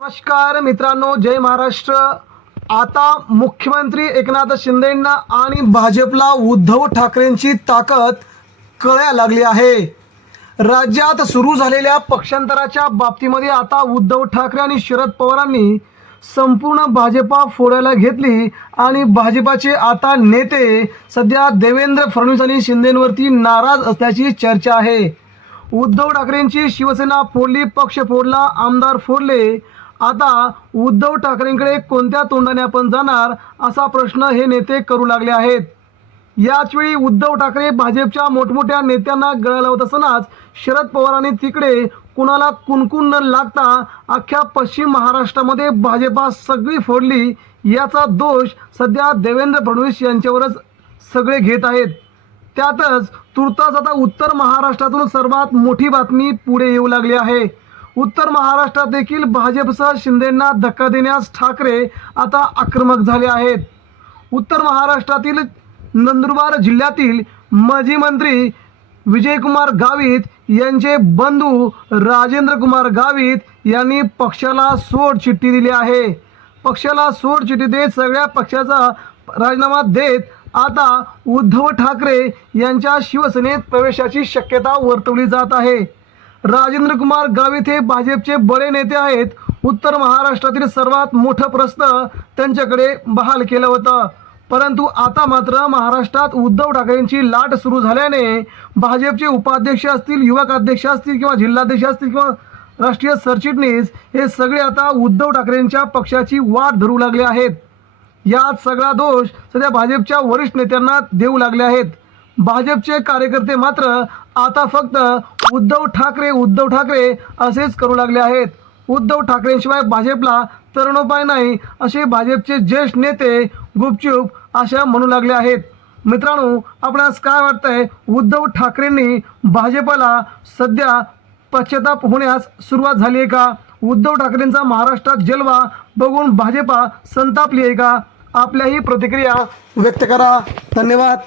नमस्कार मित्रांनो जय महाराष्ट्र. आता मुख्यमंत्री एकनाथ शिंदेंना आणि भाजपला उद्धव ठाकरेंची ताकद कळायला लागली आहे. राज्यात सुरू झालेल्या पक्षांतराच्या बाबतीमध्ये आता उद्धव ठाकरे आणि शरद पवारांनी संपूर्ण भाजपा फोडायला घेतली आणि भाजपाचे आता नेते सध्या देवेंद्र फडणवीस आणि शिंदेंवरती नाराज असल्याची चर्चा आहे. उद्धव ठाकरेंची शिवसेना फोडली पक्ष फोडला आमदार फोडले आता उद्धव ठाकरेंकडे कोणत्या तोंडाने आपण जाणार असा प्रश्न हे नेते करू लागले आहेत. याचवेळी उद्धव ठाकरे भाजपच्या मोठमोठ्या नेत्यांना गळा लावत असतानाच शरद पवारांनी तिकडे कुणाला कुणकुण न लागता अख्ख्या पश्चिम महाराष्ट्रामध्ये भाजपा सगळी फोडली याचा दोष सध्या देवेंद्र फडणवीस यांच्यावरच सगळे घेत आहेत. त्यातच तुर्तास आता उत्तर महाराष्ट्रातून सर्वात मोठी बातमी पुढे येऊ लागली आहे. उत्तर महाराष्ट्रात देखील भाजपसह शिंदेंना धक्का देण्यास ठाकरे आता आक्रमक झाले आहेत. उत्तर महाराष्ट्रातील नंदुरबार जिल्ह्यातील माजी मंत्री विजयकुमार गावित यांचे बंधू राजेंद्रकुमार गावित यांनी पक्षाला सोड चिठ्ठी दिली आहे. पक्षाला सोड चिठ्ठी देत सगळ्या पक्षाचा राजीनामा देत आता उद्धव ठाकरे यांच्या शिवसेनेत प्रवेशाची शक्यता वर्तवली जात आहे. राजेंद्र कुमार गावित हे भाजपचे बडे नेते आहेत. उत्तर महाराष्ट्रातील सर्वात मोठं प्रश्न त्यांच्याकडे बहाल केलं होतं. परंतु आता मात्र महाराष्ट्रात उद्धव ठाकरेंची लाट सुरू झाल्याने भाजपचे उपाध्यक्ष असतील युवक अध्यक्ष असतील किंवा जिल्हाध्यक्ष असतील किंवा राष्ट्रीय सरचिटणीस हे सगळे आता उद्धव ठाकरेंच्या पक्षाची वाट धरू लागले आहेत. यात सगळा दोष सध्या भाजपच्या वरिष्ठ नेत्यांना देऊ लागले आहेत. भाजपचे कार्यकर्ते मात्र आता फक्त उद्धव ठाकरे उद्धव ठाकरे असेच करू लागले आहेत. उद्धव ठाकरेंशिवाय भाजपला तरुणोपाय नाही असे भाजपचे ज्येष्ठ नेते गुपचूप अशा म्हणू लागले आहेत. मित्रांनो आपणास काय वाटतंय? उद्धव ठाकरेंनी भाजपला सध्या पश्चाताप होण्यास सुरुवात झाली आहे का? उद्धव ठाकरेंचा महाराष्ट्रात जलवा बघून भाजपा संतापली आहे का? आपल्याही प्रतिक्रिया व्यक्त करा. धन्यवाद.